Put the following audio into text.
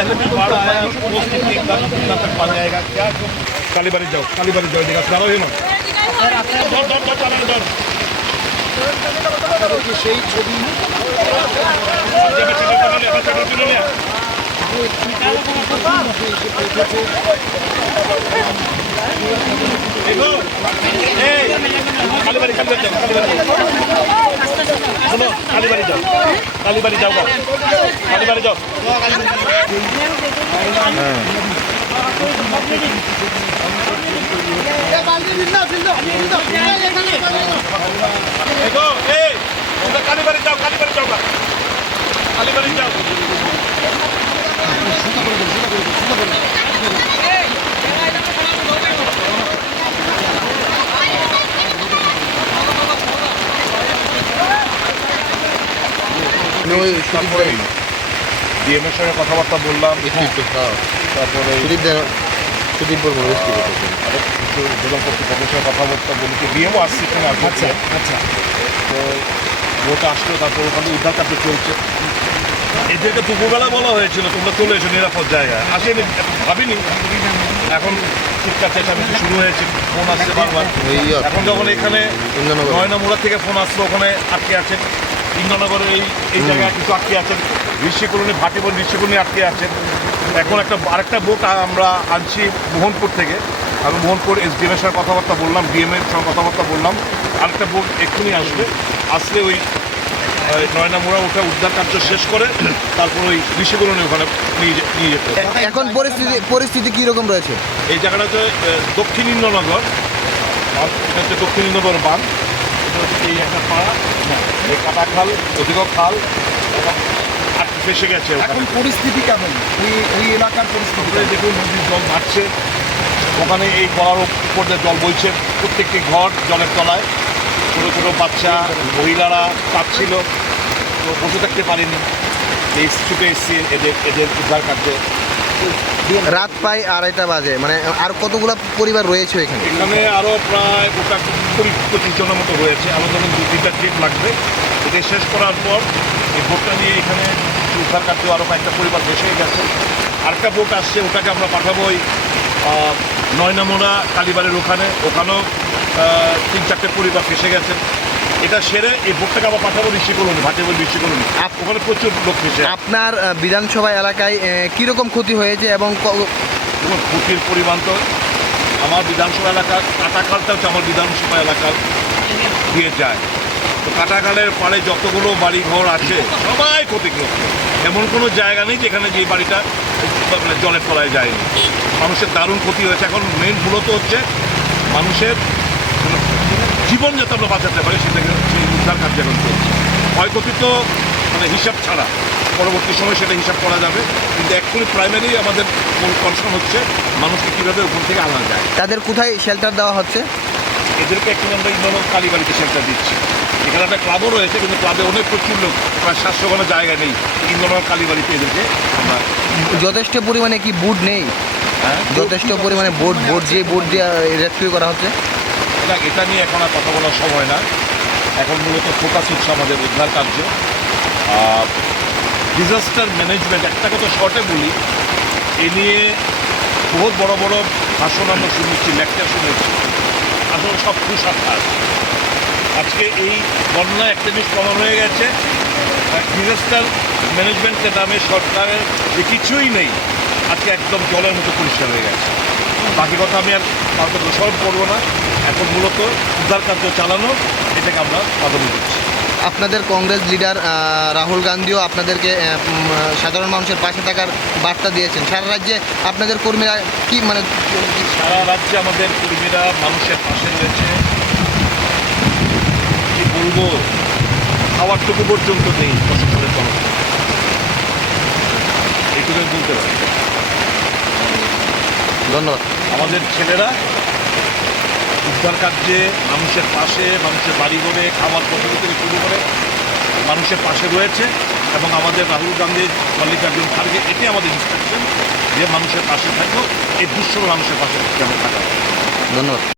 पहले भी बाढ़ आया, उसको एकदम तक पानी आएगा क्या? कालीबाड़ी जाओ देखा चलो ही ना সেই ছবি कालीबाड़ी जाओ कालीबाड़ी जाओ ডিএমের সঙ্গে কথাবার্তা বললাম, তারপরে জেলা কর্তৃপক্ষের সঙ্গে কথাবার্তা বলি, ডিএমও আসছে এখানে। আচ্ছা আচ্ছা, তো ভোট আসলো, তারপর ওখানে উদ্ধার কার্য চলছে। এদেরকে দুপুরবেলা বলা হয়েছিল তোমরা চলে এসো নিরাপদ জায়গায়, আসেনি, ভাবিনি। এখন চিৎকার চেঁচামেচি শুরু হয়েছে, ফোন আসছে বারবার। এখন যখন এখানে নয়নামুড়া থেকে ফোন আসলো, ওখানে আটকে আছেন ইন্দ্রনগরের এই জায়গায় কিছু আটকে আছেন, ঋষি কলোনি ভাটিবন ঋষি কলোনি আটকে আছেন। এখন আরেকটা বোট আমরা আনছি মোহনপুর থেকে। আমি মোহনপুর এসডিএমের সঙ্গে কথাবার্তা বললাম, ডিএমের সঙ্গে কথাবার্তা বললাম। আরেকটা বোট এক্ষুনি আসলে ওই নয়নামুড়া ওটা উদ্ধার কার্য শেষ করে তারপর ওই ঋষি কলোনি ওখানে নিয়ে যেতে। এখন পরিস্থিতি কীরকম রয়েছে? এই জায়গাটা হচ্ছে দক্ষিণ ইন্দ্রনগর, এটা হচ্ছে দক্ষিণ ইন্দ্রনগর বাঁধ। এটা হচ্ছে এই একটা পাড়া, এই কাটাখাল, ওদিকেও খাল, আটকে ফেসে গেছে। এখন পরিস্থিতি কেমন ওই এলাকার পরিস্থিতি? দেখুন নদীর জল বাড়ছে, ওখানে এই গলার উপর দিয়ে জল বইছে, প্রত্যেকটি ঘর জলের তলায়। ছোটো ছোটো বাচ্চা মহিলারা কাঁদছিল, তো বসে থাকতে পারিনি, এই ছুটে এসেছি এদের উদ্ধার কার্যে। রাত প্রায় 2:30 বাজে, মানে আর কতগুলো পরিবার রয়েছে এখানে? এখানে আরও প্রায় গোটা 20-25 জনের মতো রয়েছে। আমাদের 2-3টা ট্রিপ লাগবে। এটা শেষ করার পর এই বোটটা নিয়ে এখানে উদ্ধার কার্য আরও কয়েকটা পরিবার বসে গেছে। আরেকটা বোট আসছে, ওটাকে আমরা পাঠাবো ওই নয়নামুড়া কালীবাড়ির ওখানেও 3-4টে পরিবার ফেসে গেছে। এটা সেরে এই বোটটাকে আবার পাঠাবো ঋষি কলোনি, ভাটিবন ঋষি কলোনি। ওখানে প্রচুর লোক ফেসে। আপনার বিধানসভা এলাকায় কীরকম ক্ষতি হয়েছে এবং ক্ষতির পরিমাণ তো আমার বিধানসভা এলাকার কাটাখালটা হচ্ছে আমার বিধানসভা এলাকার দিয়ে যায়। তো কাটাখালের পাড়ে যতগুলো বাড়িঘর আছে সবাই ক্ষতিগ্রস্ত। এমন কোনো জায়গা নেই যেখানে যে বাড়িটা মানে জলের তলায় যায়নি। মানুষের দারুণ ক্ষতি হয়েছে। এখন মেন মূলত হচ্ছে মানুষের জীবন যাতে আমরা বাঁচাতে পারি সেটাকে সেই উদ্ধার কার্য এখন চলছে। ক্ষয়ক্ষতি তো মানে হিসাব ছাড়া, পরবর্তী সময় সেটা হিসাব করা যাবে, কিন্তু অ্যাকচুয়ালি প্রাইমারি আমাদের কনসার্ন হচ্ছে মানুষকে কীভাবে ওখান থেকে আনা যায়। তাদের কোথায় শেল্টার দেওয়া হচ্ছে? এদেরকে একটু আমরা ইন্দ্রনগর কালীবাড়িতে শেল্টার দিচ্ছি। এখানে একটা ক্লাবও রয়েছে, কিন্তু ক্লাবে অনেক প্রচুর লোক, প্রায় 700 কোনো জায়গা নেই। ইন্দ্রনগর কালীবাড়িতে এদেরকে আমরা যথেষ্ট পরিমাণে কি বোট নেই? হ্যাঁ, যথেষ্ট পরিমাণে বোট দিয়ে রেস্কিউ করা হচ্ছে। এটা নিয়ে এখন আর কথা বলার সময় না। এখন মূলত ফোকাস হচ্ছে আমাদের উদ্ধার কার্য। ডিজাস্টার ম্যানেজমেন্ট একটা কথা শর্টে বলি, এ নিয়ে বহুত বড় বড় ভাষণ আমরা শুনেছি, লেকচার শুনেছি, আসলে সব কুসংস্কার। আজকে এই বন্যা একটা জিনিস প্রমাণ হয়ে গেছে, ডিজাস্টার ম্যানেজমেন্টের নামে সরকারের যে কিছুই নেই, আজকে একদম জলের মতো পরিষ্কার হয়ে গেছে। বাকি কথা আমি আর কাউকে দোষারোপ করবো না। এখন মূলত উদ্ধার কার্য চালানো, এটাকে আমরা প্রাধান্য দিচ্ছি। আপনাদের কংগ্রেস লিডার রাহুল গান্ধীও আপনাদেরকে সাধারণ মানুষের পাশে থাকার বার্তা দিয়েছেন। সারা রাজ্যে আপনাদের কর্মীরা কি মানে সারা রাজ্যে আমাদের কর্মীরা মানুষের পাশে রয়েছে। কি বলবো, খাওয়ারটুকু পর্যন্ত নেই প্রশাসনের তরফ থেকে, এইটুকু বলতে পারি। ধন্যবাদ। আমাদের ছেলেরা উদ্ধার কার্যে মানুষের পাশে, মানুষের বাড়িঘরে খাবার পদ্ধতি থেকে শুরু করে মানুষের পাশে রয়েছে, এবং আমাদের রাহুল গান্ধী, মল্লিকার্জুন খাড়গে, এটি আমাদের ইনস্ট্রাকশন যে মানুষের পাশে থাকবো, এই দুঃস্থ মানুষের পাশে যেন থাকা। ধন্যবাদ।